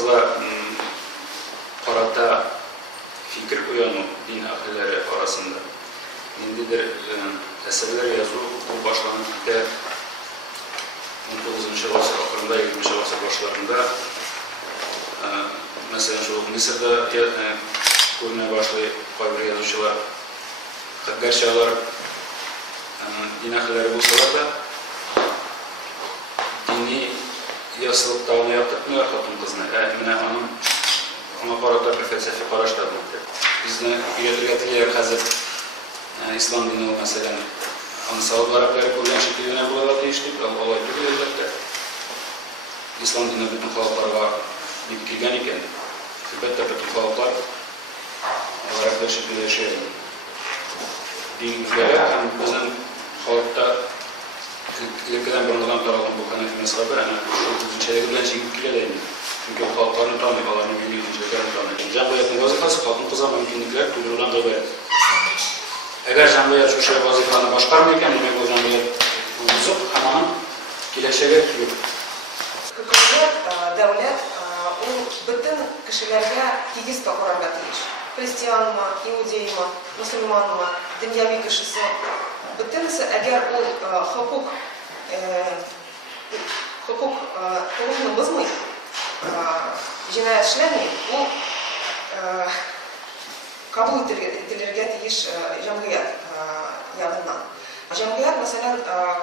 kızla karata fikir uyanı din ahlileri arasında. Indidir eserler yazı bu başlangıçta 19. asır ahırında 20. asır başlarında mesela şu Mısır'da koymaya başlayıp bir yazıcılar gerçi olarak din ahlileri bulsalar da dini yasılık dağını yaptırmıyor hatun kızına. Ona karata bir felsefi paraşlar buldu. Bizde üyedirgetiler hazır İslam dini mesela Anasal Arapları kullanan şekillerine burada değiştik. Olay bir özellikle İslam dini bütün halklara bir kilgen iken elbette bütün halklar Araplar şekilde yaşıyor. Dinimizde hem bizim halkta ilkeden burnundan tarafından bu kanatı mesafir şu içerikten çekip değil. Çünkü halkların tanımalarını biliyor, içeriklerini tanıyor. Cemiyet'in vazifesi halkın kıza mümkünlükler duyurulan gayret. Eğer cemiyet şu şey vazifelerini başkarmıyorken demek o cemiyet uzup hemen kileşege yok. Hükümet, devlet, o bütün kişilerge tigiz toparlanma tiyiş. Hristiyan mı, Yahudi mi, Müslüman mı, dünyavi kişisi, bütünüsü eğer o hukukunu bozmayı, cinayet işlemeyi, o kabul edilirge tiyiş cemiyet yanından. Cemiyet mesela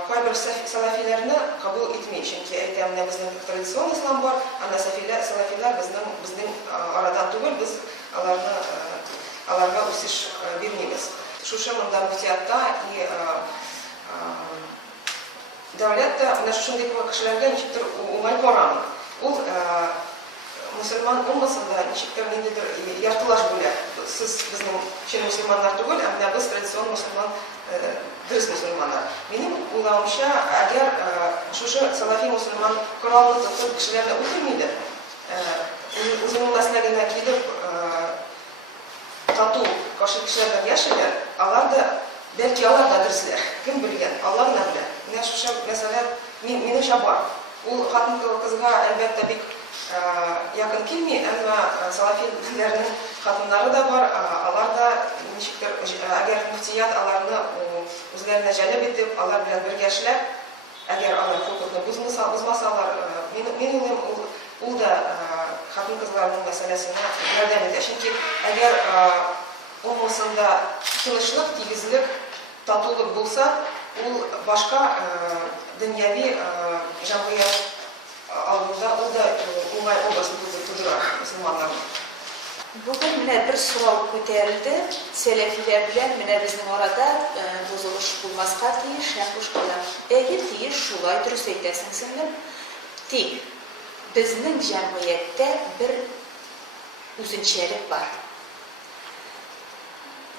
kayber salafilerini kabul etmiyor. Çünkü eğitimde bizim tradisyon İslam var, ama salafiler bizim aradan değil, biz alarga usiş bilmiyoruz. Şu şekilde müftiyatta devlet de şundaki kişilerden nişiktir umay koran. O Müslüman olmasın da nişiktir nedir yartılaş böyle. Siz bizim şimdi Müslümanlar değil, ama biz tradisyon Müslüman dürüst Müslümanlar. Benim ulaşımda eğer şu salafi Müslüman kurallı tutup kişilerle oturmaydı, uzun mesleğine gidip tatu karşı kişilerden yaşayan, Allah da belki Allah da dürüstler. Kim bilgen? Allah ne bilir? Ne şu şey mesela benim şey var. O hatun kızına elbette bir yakın kelmiyor ama salafilerinin kadınları da var. Allah da nişiktir eğer müftiyat Allah'ını üzerine celep edip Allah bilen bir gençler eğer Allah hukukunu bozmasalar benim o da kadın kızlarının meselesine yardım eder. Çünkü eğer olmasında tınışlık, temizlik, tatlılık bulsa o başka dünyavi cemiyet aldığında o da umay obasını tuturar Müslümanların. Bugün mine bir soru ko'tarildi. Selefiler bilen mine bizim orada bozuluş bulmazqa tiyiş, yapmış kalan. Eğer tiyiş şulay dürüst eytesin singlim. Tik, bizning jamiyatda bir o'zinchalik var.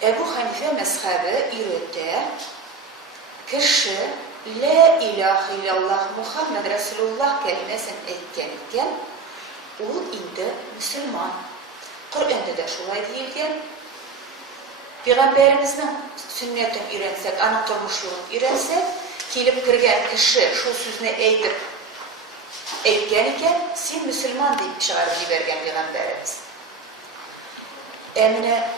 Ebu Hanife mezhebi öğretti. Kişi La ilahe illallah Muhammed Resulullah kelimesini aytgan ekan, o indi Müslüman. Kur'an'da da şulay deyilgan. Peygamberimizning sünnetini öğrensek, ana turmuşluğunu öğrensek, kelip kirgan kişi şu sözünü aytgan ekan, sen Müslüman deyip çağırıp jibergan Peygamberimiz. Emine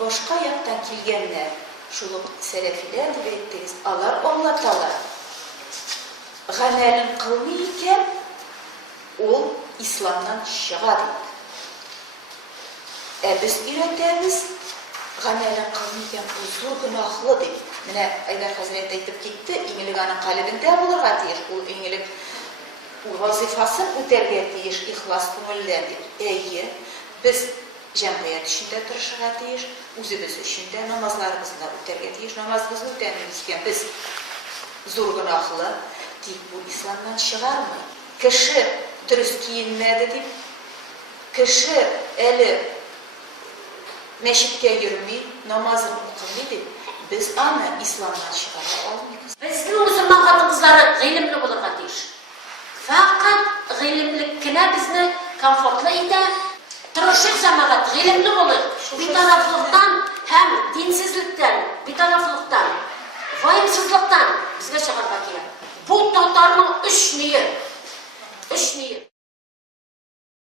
başka yaktan kelganlar, şulu selefiler deb aytdingiz, Allah Taala g'amalin qilmaykan, ol İslamdan chiqadi. Biz öğretimiz g'amalin qilmaykan uzur gunohli deb. Mana Aydar Hazret aytib ketdi, ingilik ana qalbida bo'lirga tiyish, u ingilik vazifasini o'targa tiyish, ixlos ko'ngildan deb. Biz jamiyat ishida turishga tiyish, o'zimiz ishida namozlarimizni o'targa tiyish, namozimizni o'taymiz. Biz zo'r gunohli deyip bu İslam'dan çıkarmay. Kişi dürüst giyinmedi deyip, kişi eli meşitte yürümey, namazını kılmaydı. Biz ama İslam'dan çıkara olmayız. Bizim Müslüman kadın kızları ilimli bulurga deyir. Fakat ilimlikine bizni komfortlu ide. Turuşuk cemaat ilimli olur. Bir taraflıktan hem dinsizlikten, bir taraflıktan, vayımsızlıktan bizge çıkarga kelir. Bu tatarının üç niyet.